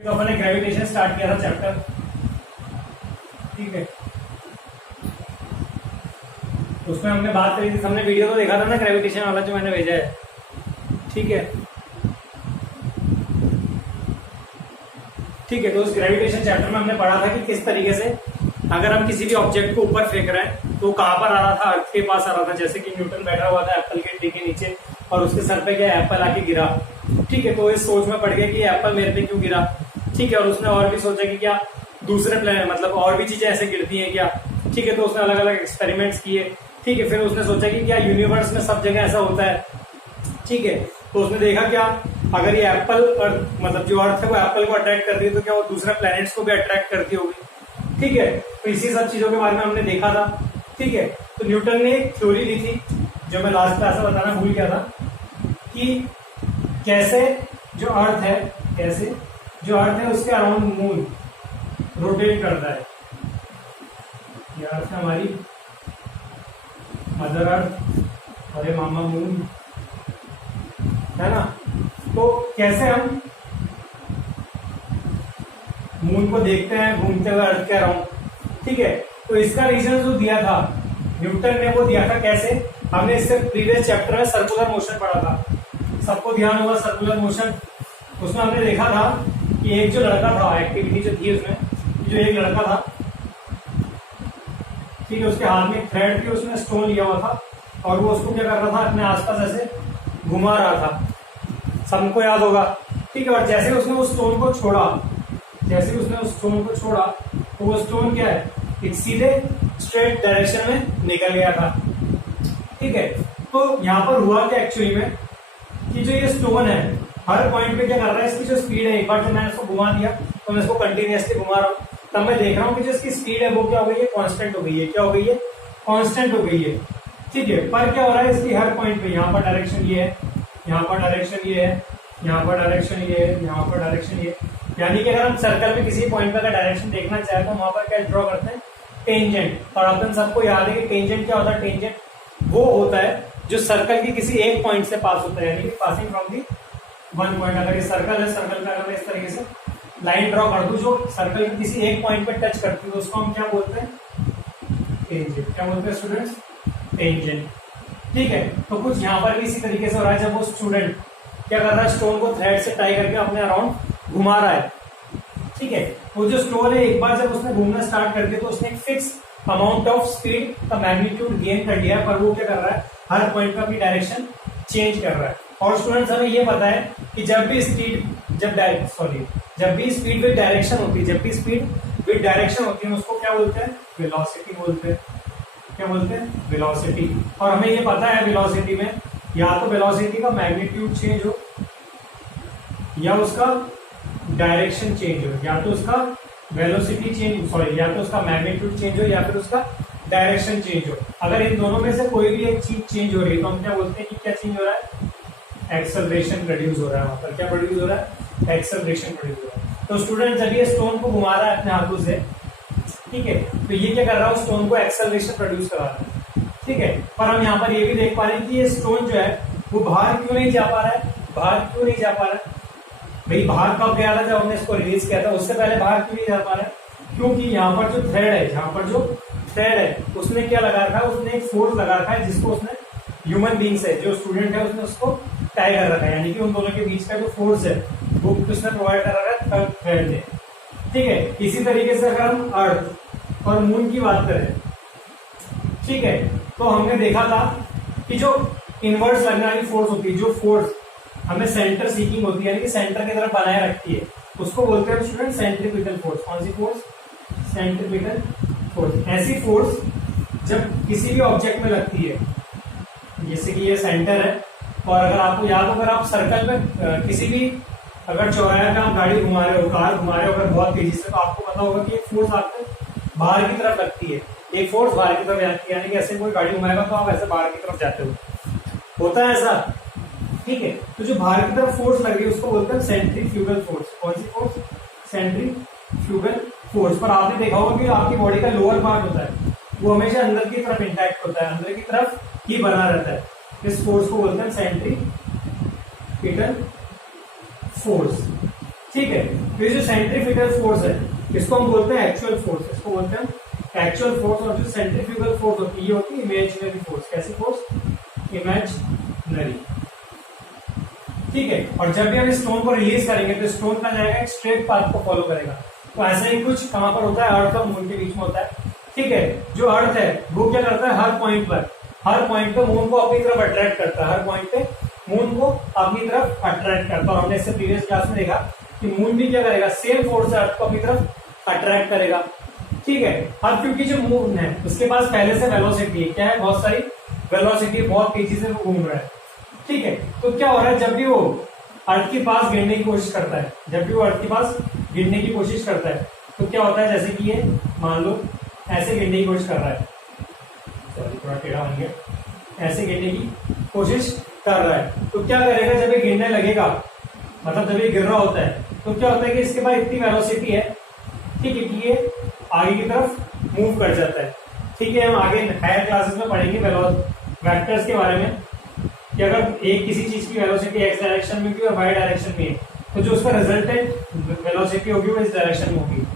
तो अपने gravitation start किया था चैप्टर, ठीक है। उसमें हमने बात करी थी, हमने वीडियो तो देखा था ना ग्रेविटेशन वाला जो मैंने भेजा है, ठीक है। ठीक है, तो उस ग्रेविटेशन चैप्टर में हमने पढ़ा था कि किस तरीके से अगर हम किसी भी ऑब्जेक्ट को ऊपर फेंक रहे हैं तो कहां पर आ रहा था, अर्थ के पास आ रहा था। जैसे कि न्यूटन बैठा हुआ था एप्पल के ट्री के नीचे और उसके सर पे क्या एप्पल आके गिरा, ठीक है। तो इस सोच में पड़ गया कि एप्पल मेरे पे क्यों गिरा, ठीक है। और उसने और भी सोचा कि क्या दूसरे प्लेनेट मतलब और भी चीजें ऐसे गिरती हैं क्या, ठीक है। तो उसने अलग अलग एक्सपेरिमेंट्स किए, ठीक है। फिर उसने सोचा कि क्या यूनिवर्स में सब जगह ऐसा होता है, ठीक है। तो उसने देखा क्या अगर ये एप्पल मतलब जो अर्थ है वो एप्पल को अट्रैक्ट कर रही है तो क्या वो दूसरे प्लैनेट्स को भी अट्रैक्ट करती होगी, ठीक है। तो इसी सब चीजों के बारे में हमने देखा था, ठीक है। तो न्यूटन ने एक थ्योरी ली थी जो मैं लास्ट क्लास में बताना भूल गया था कि कैसे जो अर्थ है, कैसे जो अर्थ है उसके अराउंड मून रोटेट करता है। ये अर्थ है हमारी मदर अर्थ और ये मामा मून है ना। तो कैसे हम मून को देखते हैं घूमते हुए अर्थ के अराउंड, ठीक है। तो इसका रीजन जो दिया था न्यूटन ने वो दिया था कैसे, हमने इससे प्रीवियस चैप्टर में सर्कुलर मोशन पढ़ा था, सबको ध्यान होगा सर्कुलर मोशन। उसमें हमने देखा था कि एक जो लड़का था, एक्टिविटी जो थी उसमें, जो एक लड़का था, ठीक है, उसके हाथ में थ्रेड थी, उसने स्टोन लिया हुआ था और वो उसको क्या कर रहा था अपने आसपास ऐसे घुमा रहा था, सबको याद होगा, ठीक है। और जैसे उसने उस स्टोन को छोड़ा, जैसे उसने उस स्टोन को छोड़ा तो वो स्टोन क्या है, एक सीधे स्ट्रेट डायरेक्शन में निकल गया था, ठीक है। तो यहाँ पर हुआ क्या एक्चुअली में कि जो ये स्टोन है हर पॉइंट पे क्या कर रहा है, इसकी जो स्पीड है, एक बार जब मैंने इसको घुमा दिया तो मैं इसको कंटिन्यूअसली घुमा रहा हूँ, तब मैं देख रहा हूँ कि जो इसकी स्पीड है वो क्या हो गई है, कांस्टेंट हो गई है। क्या हो गई है, कांस्टेंट हो गई है, ठीक है। पर क्या हो रहा है, इसकी हर पॉइंट पे यहाँ पर डायरेक्शन ये है, यहाँ पर डायरेक्शन ये है, यहाँ पर डायरेक्शन ये है, यहाँ पर डायरेक्शन ये, यानी कि अगर हम सर्कल में किसी पॉइंट पर डायरेक्शन देखना चाहे तो वहां पर क्या ड्रॉ करते हैं, टेंजेंट। और अपन सबको याद है कि टेंजेंट क्या होता है, टेंजेंट वो होता है जो सर्कल की किसी एक पॉइंट से पास होता है, यानी कि passing from the one point. अगर ये सर्कल है, सर्कल का अगर मैं इस तरीके से लाइन ड्रॉ कर दूं जो सर्कल की किसी एक पॉइंट पर टच करती है तो उसको हम क्या बोलते हैं, टेंजेंट। क्या बोलते हैं स्टूडेंट्स, टेंजेंट, ठीक है। तो कुछ यहाँ पर भी इसी तरीके से हो रहा है, जब वो स्टूडेंट क्या कर रहा है, स्टोन को थ्रेड से टाई करके अपने अराउंड घुमा रहा है, ठीक है। वो जो स्टोन है एक बार जब उसने घूमना स्टार्ट कर दिया तो उसने एक फिक्स अमाउंट ऑफ स्पीड का मैग्नीट्यूड गेन कर लिया है, पर वो क्या कर रहा है, हर पॉइंट पर अपनी डायरेक्शन चेंज कर रहा है। और स्टूडेंट्स हमें ये पता है कि जब भी स्पीड विद डायरेक्शन होती है, जब भी स्पीड विद डायरेक्शन होती है उसको क्या बोलते हैं, वेलोसिटी बोलते हैं। क्या बोलते हैं, वेलोसिटी। और हमें ये पता है वेलोसिटी में या तो वेलोसिटी का मैग्नीट्यूड चेंज हो या उसका डायरेक्शन चेंज हो, या तो उसका वेलोसिटी चेंज या तो उसका मैग्नीट्यूड चेंज हो या फिर उसका डायरेक्शन चेंज हो। अगर इन दोनों में से कोई भी एक चीज चेंज हो रही है तो हम क्या बोलते हैं कि क्या चेंज हो रहा है, एक्सेलरेशन प्रोड्यूस हो रहा है। वहां पर क्या प्रोड्यूस हो रहा है, एक्सेलरेशन प्रोड्यूस हो रहा है। तो स्टूडेंट जब ये स्टोन को घुमा रहा है अपने हाथों से, ठीक है, तो ये क्या कर रहा है, स्टोन को एक्सेलरेशन प्रोड्यूस करा रहा है, ठीक है। पर हम यहाँ पर ये भी देख पा रहे हैं कि ये स्टोन जो है वो बाहर क्यों नहीं जा पा रहा है, बाहर क्यों नहीं जा पा रहा है भाई। बाहर कब गया था, जब हमने इसको रिलीज किया था, उससे पहले बाहर क्यों नहीं जा पा रहा है, क्योंकि यहाँ पर जो थ्रेड है, यहाँ पर जो थ्रेड है उसने क्या लगा रखा है, उसने एक फोर्स लगा रखा है जिसको उसने ह्यूमन बींग्स है, जो स्टूडेंट है उसने उसको टाई कर रखा है, यानी कि उन दोनों के बीच का जो फोर्स है वो उसने प्रोवाइड कर रखा है थ्रेड ने, ठीक है। इसी तरीके से अगर हम अर्थ और मून की बात करें, ठीक है, तो हमने देखा था कि जो इनवर्स लगने वाली फोर्स होती है, जो फोर्स हमें सेंटर सीकिंग होती है, यानी कि सेंटर की तरफ बनाए रखती है, उसको बोलते हैं स्टूडेंट सेंट्रीपिटल फोर्स। कौन सी फोर्स, सेंट्रीपिटल फोर्स। ऐसी फोर्स जब किसी भी ऑब्जेक्ट में लगती है, जैसे कि ये सेंटर है, और अगर आपको याद हो, अगर आप सर्कल में किसी भी अगर चौराहे पे आप गाड़ी घुमा रहे हो, कार घुमा रहे हो अगर बहुत तेजी से, तो आपको पता होगा कि एक फोर्स आपको बाहर की तरफ लगती है, एक फोर्स बाहर की तरफ जाती है, यानी कि ऐसे कोई गाड़ी घुमाएगा तो आप ऐसे बाहर की तरफ जाते हो, होता है ऐसा, ठीक है। तो जो बाहर की तरफ फोर्स लग रही है उसको बोलते हैं सेंट्रीफ्यूगल फोर्स। कौन सी फोर्स, सेंट्रीफ्यूगल फोर्स। पर आपने देखा होगा कि आपकी बॉडी का लोअर पार्ट होता है वो हमेशा अंदर की तरफ इंटैक्ट होता है, अंदर की तरफ ही बना रहता है। इस फोर्स को बोलते हैं सेंट्रीपिटल फोर्स, ठीक है। तो ये जो सेंट्रीफ्यूगल फोर्स है इसको हम बोलते हैं एक्चुअल फोर्स, इसको बोलते हैं एक्चुअल फोर्स। और जो सेंट्रीफ्यूगल फोर्स होती है ये होती है इमेजिनरी फोर्स। कैसी फोर्स? इमेजिनरी। ठीक है। और जब भी हम इस स्टोन को रिलीज करेंगे तो स्टोन का जाएगा एक स्ट्रेट पाथ को फॉलो करेगा। तो ऐसा ही कुछ कहां पर होता है? अर्थ और मून के बीच में होता है। ठीक है। जो अर्थ है वो क्या करता है? हर पॉइंट पे मून को अपनी तरफ अट्रैक्ट करता है, हर पॉइंट पे मून को अपनी तरफ अट्रैक्ट करता है। और हमने इससे प्रीवियस क्लास में देखा कि मून भी क्या करेगा? सेम फोर्स से अर्थ को अपनी तरफ अट्रैक्ट करेगा। ठीक है। अब क्योंकि जो मून है उसके पास पहले से वेलोसिटी है, क्या है? बहुत सारी वेलोसिटी, बहुत तेजी से वो घूम रहा है। ठीक है। तो क्या हो रहा है? जब भी वो अर्थ के पास गिरने की कोशिश करता है, तो क्या होता है? जैसे कि ये मान लो ऐसे गिरने की कोशिश कर रहा है, सॉरी थोड़ा टेढ़ा बन गया, ऐसे गिरने की कोशिश कर रहा है। तो क्या करेगा? जब ये गिरने लगेगा, मतलब जब ये गिर रहा होता है, तो क्या होता है कि इसके पास इतनी वेलोसिटी है, ठीक है, कि ये आगे की तरफ मूव कर जाता है। ठीक है। हम आगे हायर क्लासेस में पढ़ेंगे वेक्टर्स के बारे में कि अगर एक किसी चीज की वेलोसिटी एक्स डायरेक्शन में भी और वाई डायरेक्शन में है तो जो उसका रिजल्टेंट वेलोसिटी होगी वो इस डायरेक्शन में होगी।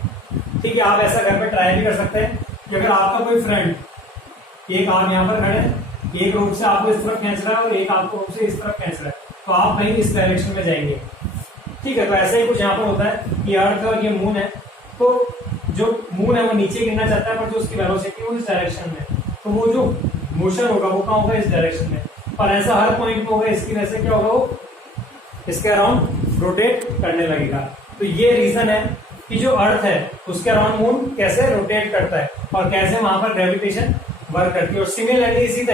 ठीक है। आप ऐसा घर पे ट्राई भी कर सकते हैं कि अगर आपका कोई फ्रेंड, एक आप यहाँ पर खड़े हैं, एक रूप से आपको इस तरफ खींच रहा है और एक आपको रूप से इस तरफ खींच रहा है, तो आप कहीं इस डायरेक्शन में जाएंगे। ठीक है। तो ऐसा ही कुछ यहाँ पर होता है कि अर्थ और ये मून है, तो जो मून है वो नीचे गिरना चाहता है पर जो उसकी वेलोसिटी है वो इस डायरेक्शन में, तो वो जो मोशन होगा वो कहाँ होगा? इस डायरेक्शन में। और ऐसा हर पॉइंट में होगा। इसकी वजह से क्या होगा? वो इसके अराउंड रोटेट करने लगेगा। तो ये रीजन है कि जो अर्थ है उसके अराउंड मून कैसे रोटेट करता है और कैसे वहां पर ग्रेविटेशन वर्क करती है। और सिमिलरली इसी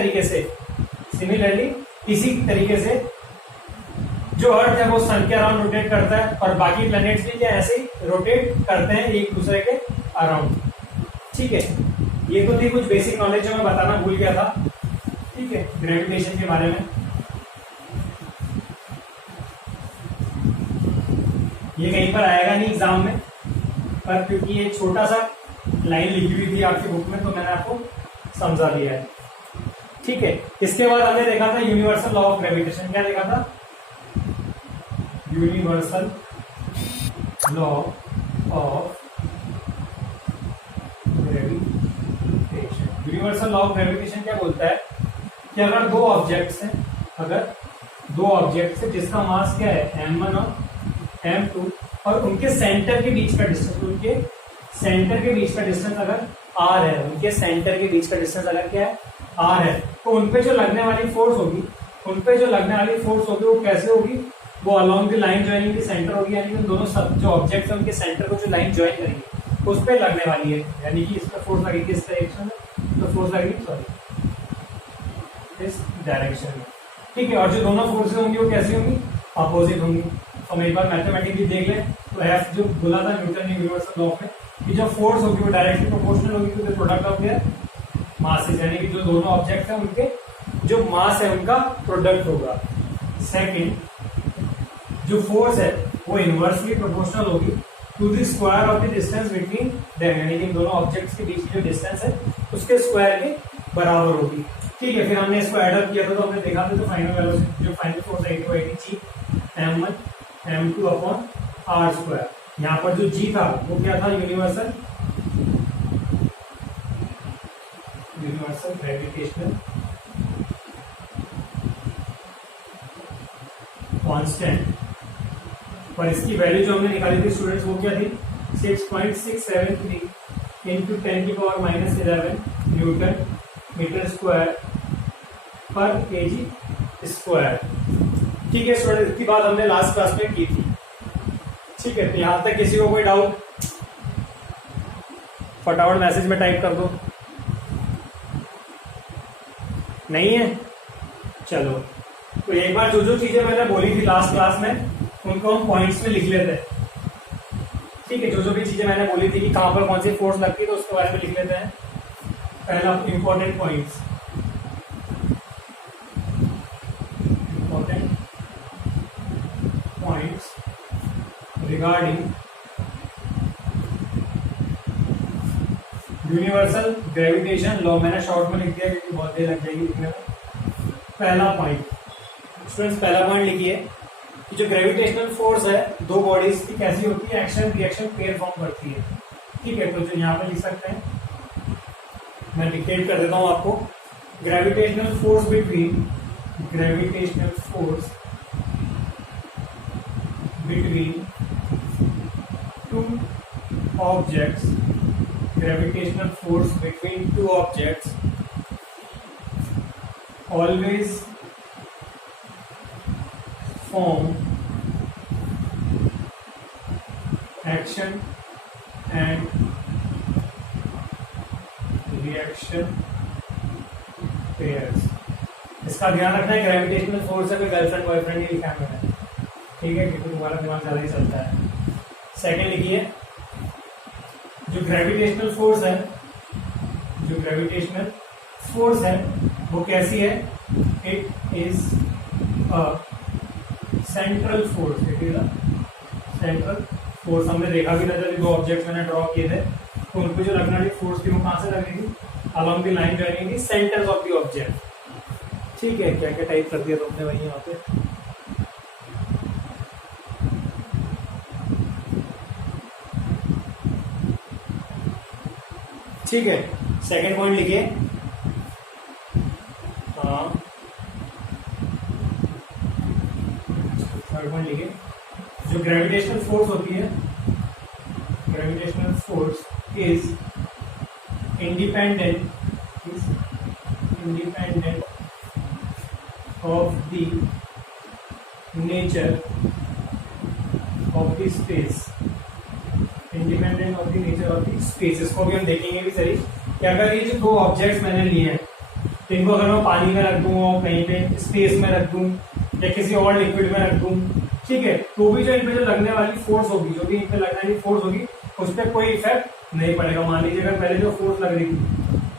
तरीके से जो अर्थ है वो सन के अराउंड रोटेट करता है और बाकी प्लैनेट्स भी क्या ऐसे ही रोटेट करते हैं एक दूसरे के अराउंड। ठीक है। ये तो थी कुछ बेसिक नॉलेज जो मैं बताना भूल गया था। ठीक है। ग्रेविटेशन के बारे में ये कहीं पर आएगा नहीं एग्जाम में, पर क्योंकि ये छोटा सा लाइन लिखी हुई थी आपकी बुक में तो मैंने आपको समझा दिया है। ठीक है। इसके बाद हमने देखा था यूनिवर्सल लॉ ऑफ ग्रेविटेशन। क्या देखा था? Universal law of gravitation. Universal law of gravitation क्या बोलता है कि अगर दो ऑब्जेक्ट्स हैं जिसका मास क्या है? m1 और m2 और उनके सेंटर के बीच का डिस्टेंस अगर r है, क्या है? r है, तो उनपे जो लगने वाली फोर्स होगी वो कैसे होगी? वो along the line joining the centre होगी, यानी कि दोनों सब जो ऑब्जेक्ट्स हैं उनके सेंटर को जो लाइन ज्वाइन करेंगे उस पर लगने वाली है, यानी कि इस पर फोर्स लगेगी इस डायरेक्शन में, तो फोर्स लगेगी इस डायरेक्शन में। ठीक है। और जो दोनों फोर्सेस होंगी वो कैसी होंगी? अपोजिट होंगी। तो हम एक बार मैथमेटिकली देख लें तो एफ जो बोला था न्यूटन ने यूनिवर्सल लॉ में कि जो फोर्स होगी वो डायरेक्टली प्रोपोर्शनल होगी to the product of their masses, यानी कि जो दोनों ऑब्जेक्ट हैं उनके जो मास है उनका प्रोडक्ट होगा। सेकंड, जो फोर्स है वो इनवर्सली प्रोपोर्शनल होगी to the square of the distance between them, यानी कि दोनों ऑब्जेक्ट्स के बीच की जो डिस्टेंस है उसके स्क्वायर के बराबर होगी। ठीक है। फिर हमने इसको एडअप किया था तो हमने देखा था जो फाइनल फोर्स आई वो जी m1 m2 upon r square. यहाँ पर जो g था वो क्या था? Universal gravitational constant. और इसकी वैल्यू जो हमने निकाली थी स्टूडेंट्स वो क्या थी? 6.673 इंटू 10⁻11 न्यूटन मीटर स्क्वायर पर केजी स्क्वायर। ठीक है स्टूडेंट, इसकी बात हमने लास्ट क्लास में की थी। ठीक है। तो यहां तक किसी को कोई डाउट? फटाफट मैसेज में टाइप कर दो। नहीं है? चलो, तो एक बार जो चीजें मैंने बोली थी लास्ट क्लास में उनको हम पॉइंट्स में लिख लेते हैं। ठीक है। जो भी चीजें मैंने बोली थी कि कहां पर कौन सी फोर्स लगती है तो उसके बारे में लिख लेते हैं। पहला important points, regarding universal gravitation law. मैंने शॉर्ट में लिख दिया क्योंकि बहुत देर लग जाएगी लिखने में। पहला पॉइंट स्टूडेंट्स, पहला पॉइंट लिखिए जो ग्रेविटेशनल फोर्स है दो बॉडीज की कैसी होती है, एक्शन रिएक्शन पेयर फॉर्म करती है। ठीक है, तो जो यहाँ पे लिख सकते हैं, मैं डिक्टेट कर देता हूं आपको। Gravitational force between two objects, gravitational force between two objects always form action and reaction pairs। इसका ध्यान रखना है, ग्रेविटेशनल फोर्स है, कोई गर्लफ्रेंड बॉयफ्रेंड नहीं लिखा है मैंने, ठीक है, क्योंकि तुम्हारा दिमाग ज्यादा ही चलता है। सेकेंड लिखिए, जो ग्रेविटेशनल फोर्स है वो कैसी है, it is a central force, it is a central force. हमने देखा भी था जब दो ऑब्जेक्ट मैंने ड्रॉ किए थे, तो उनको जो लगने वाली फोर्स थी वो कहां से लगनी थी, along the line joining the centres of the object. ठीक है, क्या क्या टाइप कर दिया तुमने वही यहाँ पे। ठीक है, सेकेंड पॉइंट लिखिए, थर्ड पॉइंट लिखिए, जो ग्रेविटेशनल फोर्स होती है, gravitational force is independent of the nature of the space, independent of the nature of the space. इसको भी हम देखेंगे भी सही कि अगर ये जो दो ऑब्जेक्ट्स मैंने लिए हैं, तो इनको अगर मैं पानी में रख दूं और कहीं पे स्पेस में रख दूं या किसी और लिक्विड में रख दूं, ठीक है, तो भी जो इन पे जो लगने वाली फोर्स होगी, जो भी इन पे लगने वाली फोर्स होगी, उस पर कोई इफेक्ट नहीं पड़ेगा। मान लीजिए अगर पहले जो फोर्स लग रही थी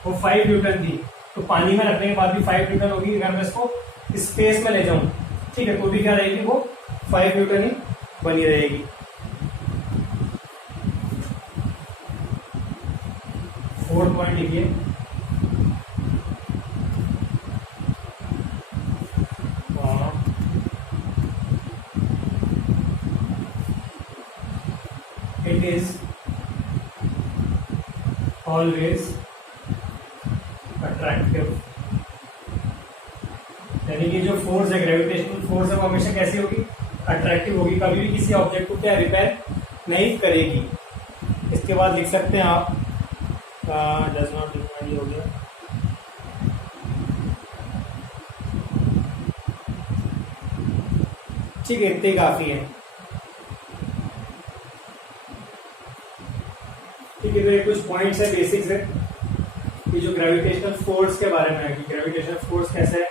वो 5 न्यूटन थी, तो पानी में रखने के बाद भी 5 न्यूटन होगी। अगर मैं इसको स्पेस में ले जाऊं, ठीक है, तो भी क्या रहेगी, वो 5 न्यूटन ही बनी रहेगी। फोर्थ पॉइंट लिखिए, इट इज ऑलवेज अट्रैक्टिव। यानी कि जो फोर्स है, ग्रेविटेशनल फोर्स है, वो हमेशा कैसी होगी, अट्रैक्टिव होगी, कभी भी किसी ऑब्जेक्ट को क्या रिपेल नहीं करेगी। इसके बाद लिख सकते हैं आप, डज नॉट डिपेंड हो गया, ठीक है, इतने काफी है। ठीक है, तो ये कुछ पॉइंट्स है, बेसिक्स है कि जो ग्रेविटेशनल फोर्स के बारे में है कि ग्रेविटेशनल फोर्स कैसे है,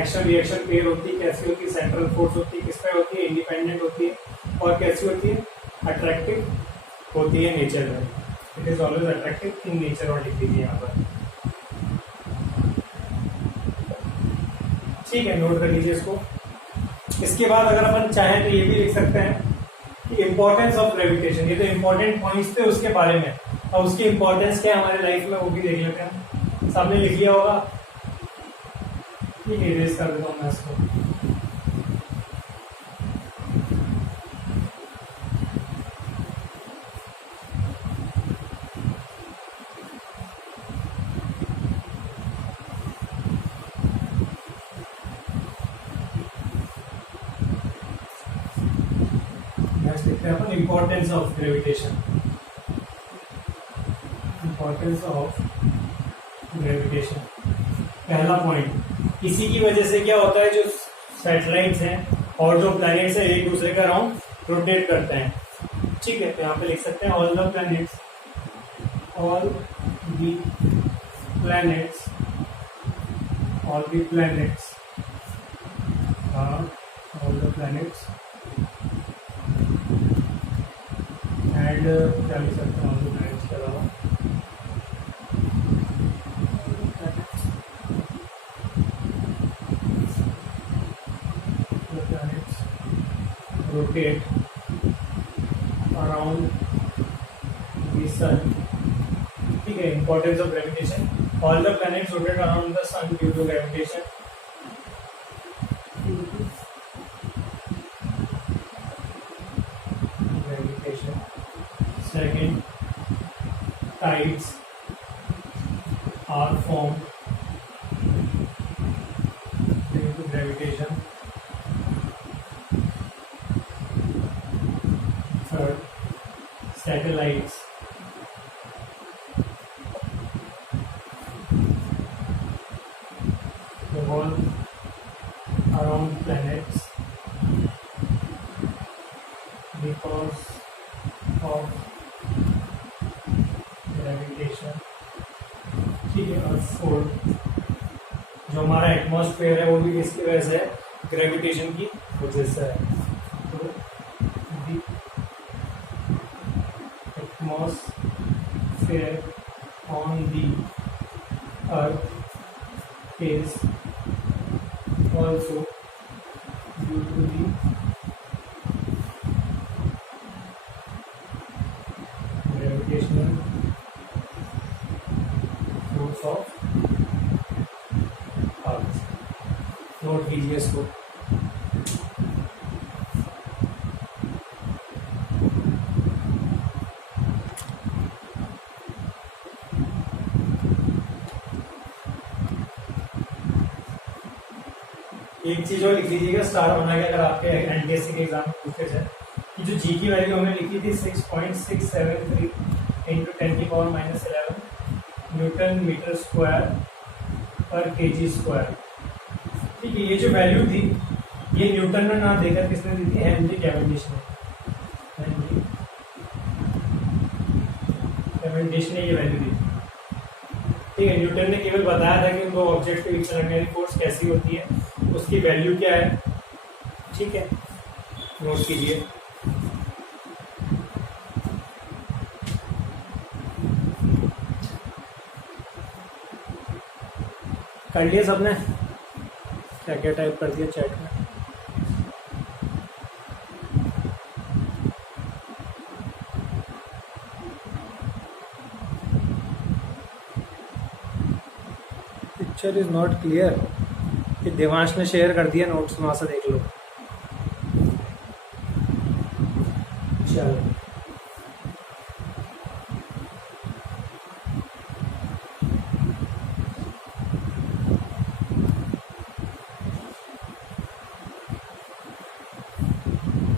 एक्शन रिएक्शन पेयर होती है, कैसी होती है, सेंट्रल फोर्स होती है, किस पे होती है, इंडिपेंडेंट होती है, और कैसी होती है, अट्रैक्टिव होती है नेचर में। It is always attractive in nature, और लिख दीजिए यहाँ पर। ठीक है, नोट कर लीजिए इसको। इसके बाद अगर अपन चाहें तो ये भी लिख सकते हैं कि इंपॉर्टेंस ऑफ ग्रेविटेशन। ये तो इंपॉर्टेंट पॉइंट्स थे उसके बारे में, और उसकी इंपॉर्टेंस क्या है हमारे लाइफ में वो भी देख लेते हैं। सबने लिख लिया होगा, ठीक है, इरेज कर देता हूँ मैं इसको। Importance of gravitation, importance of gravitation. पहला पॉइंट, इसी की वजह से क्या होता है, जो सैटेलाइट्स हैं और जो प्लैनेट्स हैं एक दूसरे का अराउंड रोटेट करते हैं। ठीक है, तो यहाँ पे लिख सकते हैं all the planets all the planets and क्या लिख सकते हैं ऑल द प्लैनेट्स के अलावा, rotate around the sun. ठीक है, importance of gravitation. All the planets rotate around the sun due to gravitation. Second, tides are formed due to gravitation. Third, satellites revolve around planets because of gravitation. ठीक है। और fourth, जो हमारा atmosphere है वो भी किसकी वजह से है? ग्रेविटेशन की वजह से है। तो atmosphere on the earth is also due to the gravitational force of Earth. Note कीजिए इसको। एक चीज और लिख लीजिएगा स्टार बना के, अगर आपके एनटीएससी के एग्जाम पूछे जाए कि जो जी की वैल्यू हमने लिखी थी 6.673 इंटू 10⁻⁻11 न्यूटन मीटर स्क्वायर पर केजी स्क्वायर। ठीक है, ये जो वैल्यू थी ये न्यूटन ने ना देकर किसने दी थी? हेनरी कैवेंडिश ने। कैवेंडिश ने ये वैल्यू दी थी। ठीक है, न्यूटन ने केवल बताया था कि उन दो ऑब्जेक्ट के बीच लगने वाली फोर्स कैसी होती है, उसकी वैल्यू क्या है। ठीक है, नोट कीजिए। कर लिया सबने? क्या क्या टाइप कर दिया चैट में? Picture is not clear. कि देवांश ने शेयर कर दिया नोट्स, वहां से देख लो। चलो,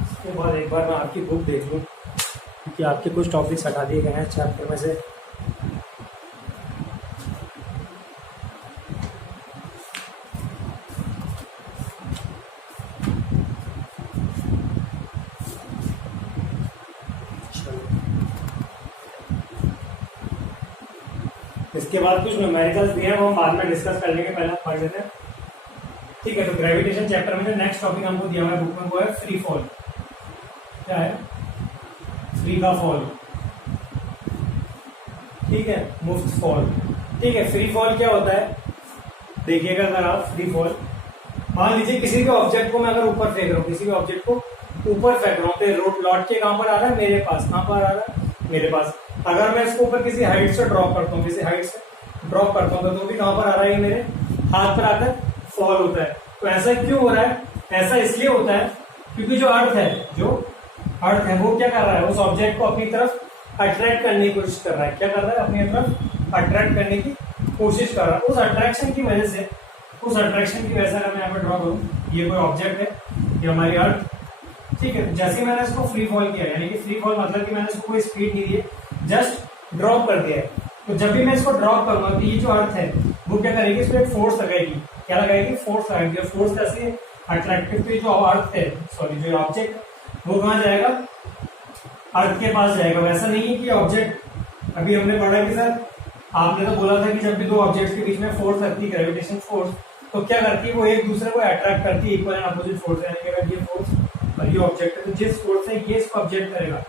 इसके बाद एक बार मैं आपकी बुक देख लूं, क्योंकि आपके कुछ टॉपिक्स हटा दिए गए हैं चैप्टर में से। इसके बाद कुछ न्यूमेरिकल्स दिए हैं, वो हम बाद में डिस्कस कर लेंगे, पहले पढ़ लेते हैं। ठीक है, तो ग्रेविटेशन चैप्टर में जो नेक्स्ट टॉपिक हमको दिया हुआ है बुक में वो है फ्री फॉल। क्या है? फ्री का फॉल। ठीक है, मुफ्त फॉल। ठीक है, फ्री फॉल क्या होता है देखिएगा अगर आप। फ्री फॉल, मान लीजिए किसी भी ऑब्जेक्ट को मैं अगर ऊपर फेंक रहा हूँ, किसी भी ऑब्जेक्ट को ऊपर फेंक रहा हूँ, तो लौट के कहां पर आ रहा है? मेरे पास। कहां पर आ रहा है? मेरे पास। अगर मैं इसको ऊपर किसी हाइट से ड्रॉप करता हूँ, किसी हाइट से ड्रॉप करता हूँ, तो भी कहां पर आ रहा है? मेरे हाथ पर आकर फॉल होता है। तो ऐसा क्यों हो रहा है? ऐसा इसलिए होता है क्योंकि जो अर्थ है वो क्या कर रहा है? उस ऑब्जेक्ट को अपनी तरफ अट्रैक्ट करने की कोशिश कर रहा है। क्या कर रहा है? अपनी तरफ अट्रैक्ट करने की कोशिश कर रहा है। उस अट्रैक्शन की वजह से अगर मैं यहाँ पे ड्रॉ करूँ, ये कोई ऑब्जेक्ट है, ये हमारी अर्थ। ठीक है, जैसे मैंने इसको फ्री फॉल किया, यानी कि फ्री फॉल मतलब कि मैंने इसको कोई स्पीड नहीं दी, जस्ट ड्रॉप कर दिया है। तो जब भी मैं इसको ड्रॉप करूंगा तो ये जो अर्थ है वो क्या करेगी? इस पर एक फोर्स लगाएगी। क्या लगाएगी? फोर्स लगाएगी। फोर्स कैसे? अट्रैक्टिव। तो जो अर्थ है, जो ऑब्जेक्ट वो कहाँ जाएगा? अर्थ के पास जाएगा। वैसा नहीं है कि ऑब्जेक्ट, अभी हमने पढ़ा कि सर आपने तो बोला था कि जब भी दो ऑब्जेक्ट्स के बीच में फोर्स लगती है, ग्रेविटेशन फोर्स, तो क्या करती है? वो एक दूसरे को अट्रैक्ट करती है, इक्वल एंड अपोजिट फोर्स। यानी कि अगर ये फोर्स और ये ऑब्जेक्ट है, तो जिस फोर्स से ये इसको ऑब्जेक्ट करेगा,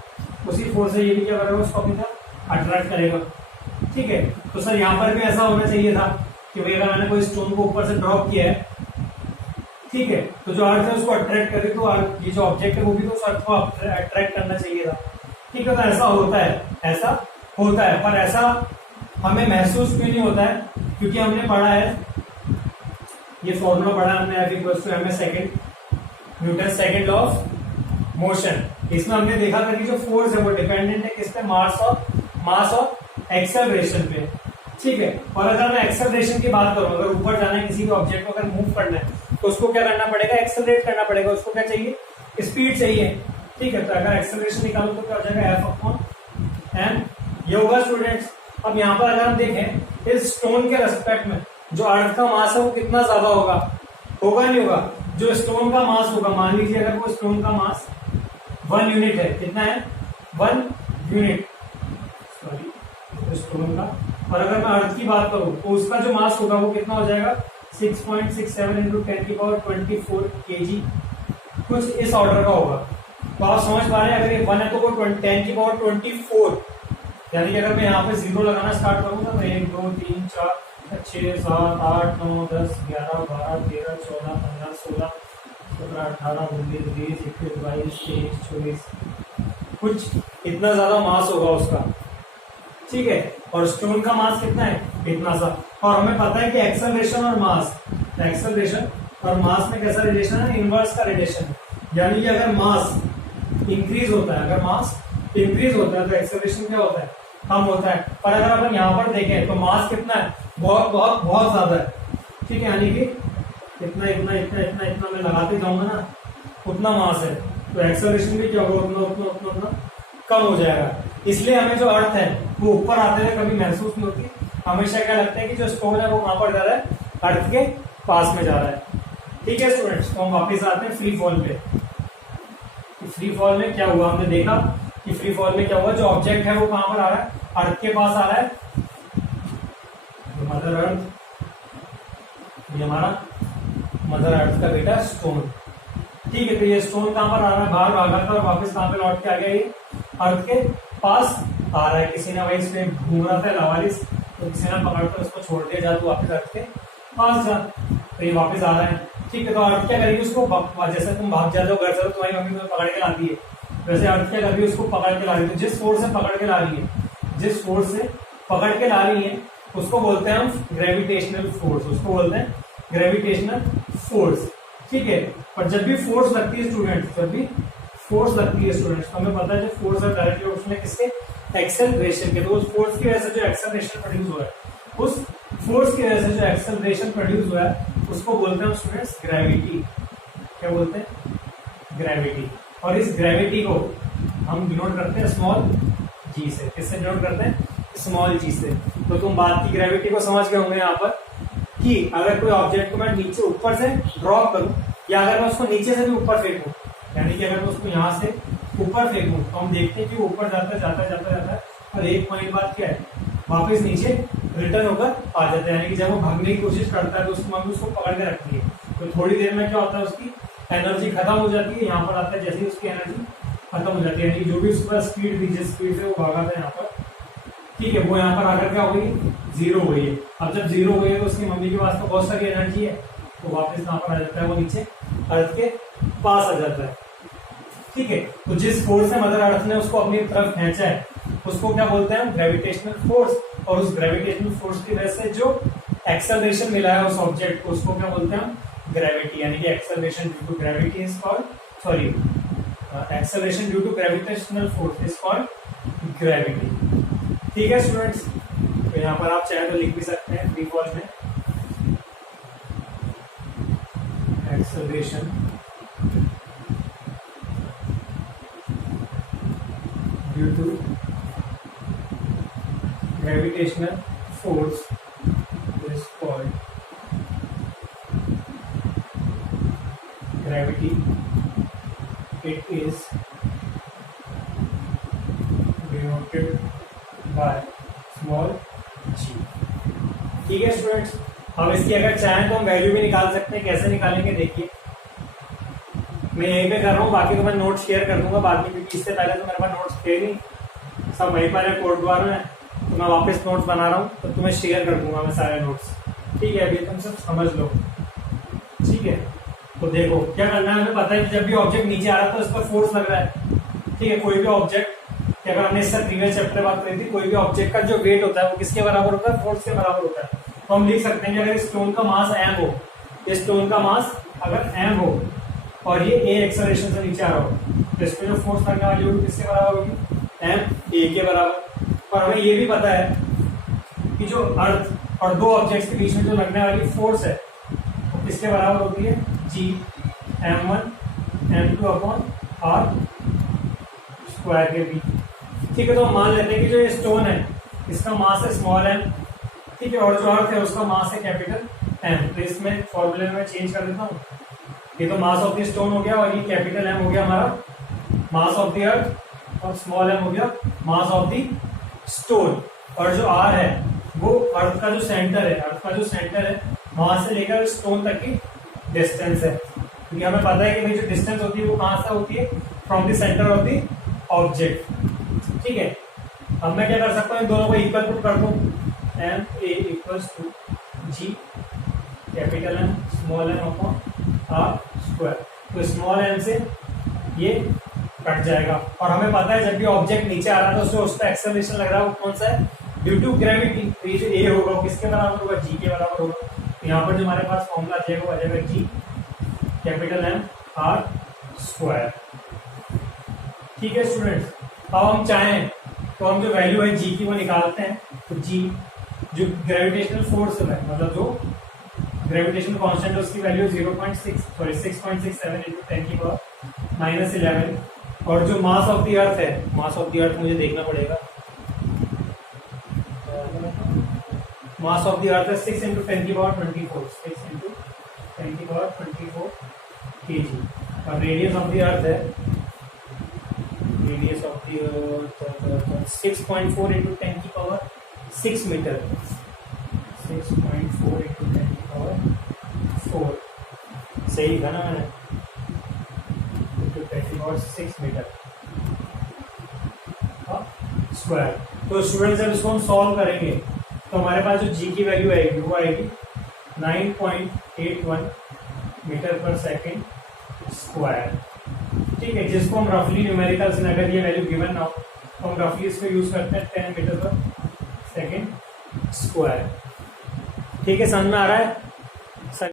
उसी फोर्स से ये भी क्या करेगा? उसको अपनी तरफ अट्रैक्ट करेगा। ठीक है, तो सर यहाँ पर भी ऐसा होना चाहिए था कि भाई अगर मैंने कोई स्टोन को ऊपर से ड्रॉप किया है, ठीक है, तो जो अर्थ है उसको अट्रैक्ट करे, तो ये जो ऑब्जेक्ट है वो भी तो उस अर्थ को अट्रैक्ट करना चाहिए था। ठीक है, तो ऐसा होता है, पर ऐसा हमें महसूस क्यों नहीं होता है? क्योंकि हमने पढ़ा है, ये फॉर्मूला पढ़ा हमने, F = ma second, Newton second law of motion. इसमें हमने देखा था कि जो फोर्स है वो डिपेंडेंट है किस पे, मास और एक्सेलरेशन पे, ठीक है। और अगर मैं एक्सेलरेशन की बात करूं, अगर ऊपर जाना है किसी भी ऑब्जेक्ट को, अगर मूव करना है तो उसको क्या करना पड़ेगा, एक्सेलरेट करना पड़ेगा, उसको क्या चाहिए, स्पीड चाहिए, ठीक है। तो अगर एक्सेलरेशन निकालो तो क्या हो जाएगा, एफ अपॉन एम, ये होगा स्टूडेंट्स। अब यहाँ पर अगर हम देखें इस स्टोन के रेस्पेक्ट में जो अर्थ का मास है वो कितना ज्यादा होगा, होगा नहीं होगा, जो स्टोन का मास होगा, मान लीजिए अगर वो स्टोन का मास 1 यूनिट है, कितना है 1 यूनिट, सॉरी स्टोन का, और अगर मैं अर्थ की बात करूं तो उसका जो मास होगा वो कितना हो जाएगा 6.67 इंटू 10⁴ kg, कुछ इस ऑर्डर का होगा। तो आप समझ पा रहे हैं, अगर ये 1 है तो वो 10⁴, यानी कि अगर मैं यहाँ पे 0 लगाना स्टार्ट करूंगा तो 1 2 3 4 6 7 8 9 10 11 12 13 14 15 16 17 18 19 20 21 22 23 24, कुछ इतना ज्यादा मास होगा उसका, ठीक है। और स्टोन का मास कितना है, इतना सा। और हमें पता है कि एक्सेलरेशन और मास, एक्सेलरेशन और मास में कैसा रिलेशन है, इनवर्स का रिलेशन है। यानी कि अगर मास इंक्रीज होता है, अगर मास इंक्रीज होता है तो एक्सेलरेशन क्या होता है, कम होता है। पर अगर अपन यहाँ पर देखें तो मास कितना है, बहुत बहुत बहुत ज्यादा है, ठीक है। यानी कि इतना इतना इतना इतना इतना मैं लगाते जाऊंगा ना, उतना मास है, तो एक्सेलरेशन भी क्या होगा, उतना उतना उतना उतना कम हो जाएगा। इसलिए हमें जो अर्थ है वो ऊपर आते हुए कभी महसूस नहीं होती, हमेशा क्या लगता है कि जो स्टोन है वो कहां पर जा रहा है, अर्थ के पास में जा रहा है, ठीक है स्टूडेंट्स। तो हम वापिस आते हैं फ्री फॉल पे। फ्री फॉल में क्या हुआ, हमने देखा कि फ्री फॉल में क्या हुआ, जो ऑब्जेक्ट है वो कहां पर आ रहा है, अर्थ के पास आ रहा है, तो मदर अर्थ, ये हमारा मदर अर्थ का बेटा स्टोन, ठीक है। तो ये स्टोन कहां पर आ रहा है, बाहर भागा था और वापस कहां पे लौट के आ गया, ये अर्थ के पास आ रहा है। किसी ने वही इसमें घूम रहा था लावारिस, तो किसी ने पकड़कर उसको छोड़ दिया, जा तो वापस अर्थ के पास जा, तो ये वापस आ रहा है, ठीक है। तो अर्थ क्या करेगी उसको, जैसे तुम भाग जाते हो घर से तो तुम्हारी मम्मी तुम्हें पकड़ के लाती है, वैसे अर्थ क्या कर रही है, उसको पकड़ के ला रही है। तो जिस फोर्स से पकड़ के ला रही है, जिस फोर्स से पकड़ के ला रही है उसको बोलते हैं हम ग्रेविटेशनल फोर्स, उसको बोलते हैं ग्रेविटेशनल फोर्स, ठीक है। पर जब भी फोर्स लगती है स्टूडेंट्स, जब भी फोर्स लगती है स्टूडेंट्स, तो हमें पता है जो फोर्स है डायरेक्टली उसमें किसके, एक्सेलरेशन के। तो उस फोर्स की वजह से जो एक्सेलरेशन प्रोड्यूस हुआ है, उस फोर्स की वजह से जो एक्सेलरेशन प्रोड्यूस हुआ है उसको बोलते हैं स्टूडेंट्स ग्रेविटी। क्या बोलते हैं, ग्रेविटी। और इस ग्रेविटी को हम डिनोट करते हैं स्मॉल जी से। किससे डिनोट करते हैं, स्मॉल जी से। तो तुम बात की ग्रेविटी को समझ गए होंगे यहाँ पर कि अगर कोई ऑब्जेक्ट को मैं नीचे ऊपर से ड्रॉप करूं या अगर मैं उसको नीचे से भी ऊपर फेंकूं, यानी कि अगर मैं उसको यहाँ से ऊपर फेंकूं तो हम देखते हैं कि वो ऊपर जाता जाता जाता जाता है और एक पॉइंट बाद क्या है, वापस नीचे रिटर्न होकर आ जाता है। यानी कि जब वो भागने की कोशिश करता है तो उसको मम्मी उसको पकड़ के रखती है, तो थोड़ी देर में क्या होता है, उसकी एनर्जी खत्म हो जाती है। यहाँ पर आता है जैसे ही उसकी एनर्जी खत्म हो जाती है, यानी जो भी उसका स्पीड थी, जिस स्पीड से वो भागा था यहाँ पर, ठीक है, वो यहाँ पर आकर क्या हो गई, जीरो हो गई है। अब जब जीरो हो गई है तो उसकी मम्मी के पास तो बहुत सारी एनर्जी है, तो वापस यहाँ पर आ जाता है, वो नीचे अर्थ के पास आ जाता है, ठीक है। तो जिस फोर्स से मदर अर्थ ने उसको अपनी तरफ खींचा है उसको क्या बोलते हैं, ग्रेविटेशनल फोर्स। और उस ग्रेविटेशनल फोर्स की वजह से जो एक्सेलरेशन मिला है उस ऑब्जेक्ट को, उसको क्या बोलते हैं, ग्रेविटी। यानी कि acceleration due to gravity is called, sorry, acceleration due to gravitational force is called gravity, ठीक है स्टूडेंट्स। तो यहाँ पर आप चाहे तो लिख भी सकते हैं फ्री फॉल में acceleration due to gravitational force is called gravity, it is denoted by small g, ठीक है स्टूडेंट्स। अब इसकी अगर चाहें तो हम वैल्यू भी निकाल सकते हैं, कैसे निकालेंगे देखिए, मैं यहीं पे कर रहा हूँ, बाकी तो मैं नोट्स शेयर कर दूंगा बाद में, क्योंकि इससे पहले तो मेरे पास नोट्स थे नहीं, सब वहीं पर है कोर्ट द्वार में, तो मैं वापस नोट्स बना रहा हूँ, तो तुम्हें शेयर कर दूंगा मैं सारे नोट्स, ठीक है। अभी तुम सब समझ लो, ठीक है। तो देखो क्या करना है, हमें पता है कि जब भी ऑब्जेक्ट नीचे आ रहा है तो इस पर फोर्स लग रहा है, ठीक है। कोई भी ऑब्जेक्ट, अगर हमने इससे प्रीवियस चैप्टर में बात करी थी, कोई भी ऑब्जेक्ट का जो वेट होता है वो किसके बराबर होता है, फोर्स के बराबर होता है। तो हम लिख सकते हैं कि अगर स्टोन का मास m हो, स्टोन का मास अगर m हो और ये a एक्सेलरेशन से नीचे आ रहा हो, तो इस पे जो फोर्स लगने वाली होगी किसके बराबर होगी, ma के बराबर। और हमें ये भी पता है कि जो अर्थ और दो ऑब्जेक्ट्स के बीच में जो लगने वाली फोर्स है वो किसके बराबर होती है, g m1 m2 upon r square के बीच। ठीक है, तो हम मान लेते हैं कि जो ये स्टोन है इसका मास है स्मॉल m, ठीक है, और जो अर्थ है उसका मास है कैपिटल M। तो इसमें फॉर्मूले में चेंज कर देता हूँ, ये तो मास ऑफ द स्टोन हो गया और ये कैपिटल M हो गया हमारा मास ऑफ द अर्थ, और स्मॉल m हो गया मास ऑफ द स्टोन। और जो R है वो अर्थ का जो सेंटर है, अर्थ का जो सेंटर है वहां से लेकर स्टोन तक की डिस्टेंस है, क्योंकि हमें पता है कि भाई जो डिस्टेंस होती है वो कहां से होती है, from the centre of the object. ठीक है, अब मैं क्या कर सकता हूँ, इन दोनों को इक्वल पुट कर दूं, M A equals to G capital M small M upon R square. तो स्मॉल एम से ये कट जाएगा, और हमें पता है जब भी ऑब्जेक्ट नीचे आ रहा है तो उससे उसका एक्सेलरेशन लग रहा है वो कौन सा है, ड्यू टू ग्रेविटी। तो ये जो ए होगा वो किसके बराबर होगा, जी के बराबर होगा। तो यहाँ पर जो हमारे पास फॉर्मूला आ जाएगा जी कैपिटल एम आर स्क्वायर। ठीक है स्टूडेंट्स, अब हम चाहें तो हम जो वैल्यू है जी की वो निकालते हैं। तो जी जो ग्रेविटेशनल फोर्स है, मतलब जो ग्रेविटेशनल कांस्टेंट है उसकी वैल्यू 6.67 इंटू 10 की पावर -11। और जो मास ऑफ द अर्थ है, मास ऑफ द अर्थ मुझे देखना पड़ेगा, मास ऑफ द अर्थ है 6 इंटू 10 की पावर 24, 6 इंटू 10 की पावर 24 kg। और रेडियस ऑफ द अर्थ है, radius of the earth 6.4 into 10 की पावर 6 मीटर, 6.4 इंटू 10 की पावर 4, सही था ना मैंने, इंटू 10 की पावर 6 मीटर स्क्वायर। तो स्टूडेंट्स जब इसको हम सॉल्व करेंगे तो हमारे पास जो जी की वैल्यू आएगी वो आएगी 9.81 मीटर पर सेकेंड स्क्वायर। ठीक है, जिसको हम रफली न्यूमेरिकल्स में अगर ये वैल्यू गिवन ना हो तो हम रफली इसको यूज करते हैं 10 मीटर पर सेकेंड स्क्वायर। ठीक है, समझ में आ रहा है।